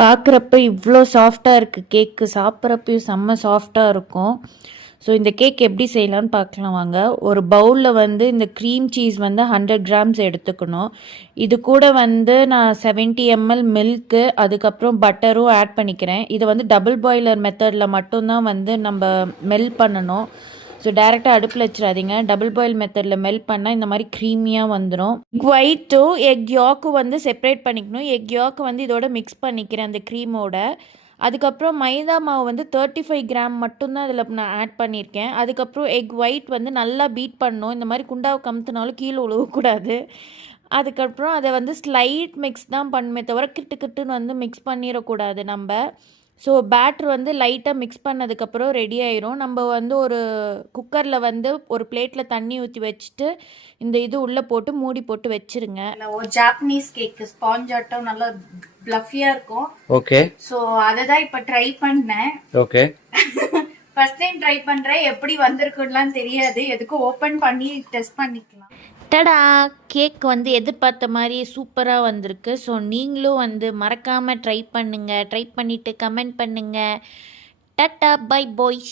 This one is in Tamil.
பார்க்குறப்ப இவ்வளோ சாஃப்டாக இருக்குது கேக்கு, சாப்பிட்றப்பயும் செம்ம சாஃப்டாக இருக்கும். ஸோ இந்த கேக் எப்படி செய்யலான்னு பார்க்கலாம் வாங்க. ஒரு பவுலில் வந்து இந்த க்ரீம் சீஸ் வந்து 100 கிராம்ஸ் எடுத்துக்கணும். இது கூட வந்து நான் 70 ml மில்க்கு, அதுக்கப்புறம் பட்டரும் ஆட் பண்ணிக்கிறேன். இதை வந்து டபுள் பாய்லர் மெத்தடில் மட்டும்தான் வந்து நம்ம மெல்ட் பண்ணணும். ஸோ டேரெக்டாக அடுப்பில் வச்சிடாதீங்க. டபுள் பாயில் மெத்தடில் மெல்ட் பண்ணால் இந்த மாதிரி க்ரீமியாக வந்துடும். ஒயிட்டும் எக் யாக்கும் வந்து செப்பரேட் பண்ணிக்கணும். எக் யாக்கு வந்து இதோட மிக்ஸ் பண்ணிக்கிறேன் அந்த க்ரீமோட. அதுக்கப்புறம் மைதா மாவு வந்து 35 கிராம் மட்டும்தான் அதில் நான் ஆட் பண்ணியிருக்கேன். அதுக்கப்புறம் எக் ஒயிட் வந்து நல்லா பீட் பண்ணணும். இந்த மாதிரி குண்டாவை கமுத்துனாலும் கீழே உழுவக்கூடாது. அதுக்கப்புறம் அதை வந்து ஸ்லைட் மிக்ஸ் தான் பண்ணுமே தவிர கிட்டு கிட்டுன்னு வந்து மிக்ஸ் பண்ணிடக்கூடாது நம்ம. ஸோ பேட்ரு வந்து லைட்டாக மிக்ஸ் பண்ணதுக்கப்புறம் ரெடி ஆயிரும். நம்ம வந்து ஒரு குக்கரில் வந்து ஒரு பிளேட்டில் தண்ணி ஊற்றி வச்சுட்டு இந்த இது உள்ளே போட்டு மூடி போட்டு வச்சிருங்க. ஒரு ஜாப்பனீஸ் கேக்கு ஸ்பாஞ்ச் ஆட்டம் நல்லா ப்ளஃபியாக இருக்கும். ஓகே. ஸோ அதை தான் இப்போ ட்ரை பண்ணேன். ஓகே. ஃபர்ஸ்ட் டைம் ட்ரை பண்ணுறேன். எப்படி வந்திருக்குன்னுலாம் தெரியாது. எதுக்கும் ஓப்பன் பண்ணி டெஸ்ட் பண்ணிக்கலாம். டடா, கேக் வந்து எதிர்பார்த்த மாதிரி சூப்பராக வந்திருக்கு. ஸோ நீங்களும் வந்து மறக்காமல் ட்ரை பண்ணுங்கள். ட்ரை பண்ணிவிட்டு கமெண்ட் பண்ணுங்கள். Tata, bye bye.